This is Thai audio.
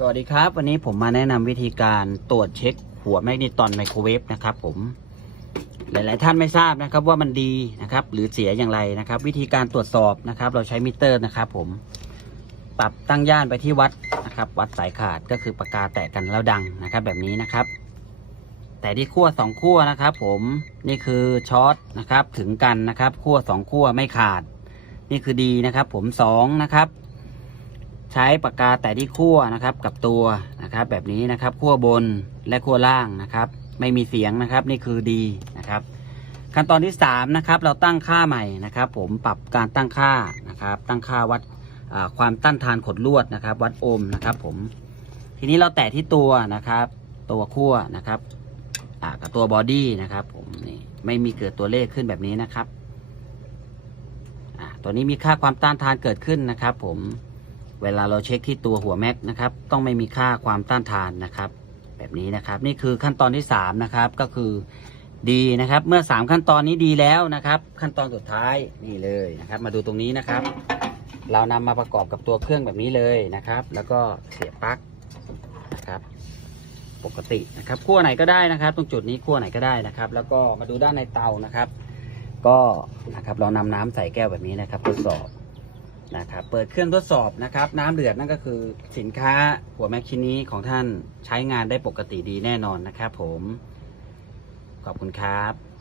สวัสดีครับ วันนี้ผมมาแนะนำวิธีการตรวจเช็คหัวแมกนีตอนไมโครเวฟนะครับผมหลาย ๆ ท่านไม่ทราบนะครับว่ามันดีนะครับ หรือเสียอย่างไรนะครับ วิธีการตรวจสอบนะครับ เราใช้มิเตอร์นะครับ ผมปรับตั้งย่านไปที่วัดนะครับ วัดสายขาดก็คือปากกาแตะกันแล้วดังนะครับ แบบนี้นะครับ แต่ที่ขั้วสองขั้วนะครับ ผมนี่คือช็อตนะครับถึงกันนะครับขั้วสองขั้วไม่ขาด นี่คือดีนะครับ ผมสองนะครับ ใช้ปากกาแต่ที่ขั้วนะครับกับตัวนะครับ แบบนี้นะครับขั้วบนและขั้วล่างนะครับ ไม่มีเสียงนะครับนี่คือดีนะครับ ขั้นตอนที่3นะครับเราตั้งค่าใหม่นะครับ ผมปรับการตั้งค่านะครับ ตั้งค่าวัดความต้านทานขดลวดนะครับ วัดโอห์มนะครับ ผม ทีนี้เราแตะที่ตัวนะครับ ตัวขั้วนะครับกับตัวบอดี้นะครับ ผมนี่ไม่มีเกิดตัวเลขขึ้นแบบนี้นะครับตัวนี้มีค่าความต้านทานเกิดขึ้นนะครับ ผม เวลาเราเช็คที่ตัวหัวแม็กนะครับ ต้องไม่มีค่าความต้านทานนะครับ แบบนี้นะครับ นี่คือขั้นตอนที่3นะครับก็คือดีนะครับ เมื่อ 3 ขั้นตอนนี้ดีแล้วนะครับ ขั้นตอนสุดท้ายนี่เลยนะครับ มาดูตรงนี้นะครับ เรานำมาประกอบกับตัวเครื่องแบบนี้เลยนะครับ แล้วก็เสียบปลั๊กนะครับ ปกตินะครับขั้วไหนก็ได้นะครับ ตรงจุดนี้ขั้วไหนก็ได้นะครับ แล้วก็มาดูด้านในเตานะครับ ก็นะครับเรานำน้ำใส่แก้วแบบนี้นะครับทดสอบ นะครับเปิดเครื่องทดสอบนะครับน้ำเดือดนั่นก็คือสินค้าหัวแม็กชิ้นนี้ของท่านใช้งานได้ปกติดีแน่นอนนะครับผม ขอบคุณครับ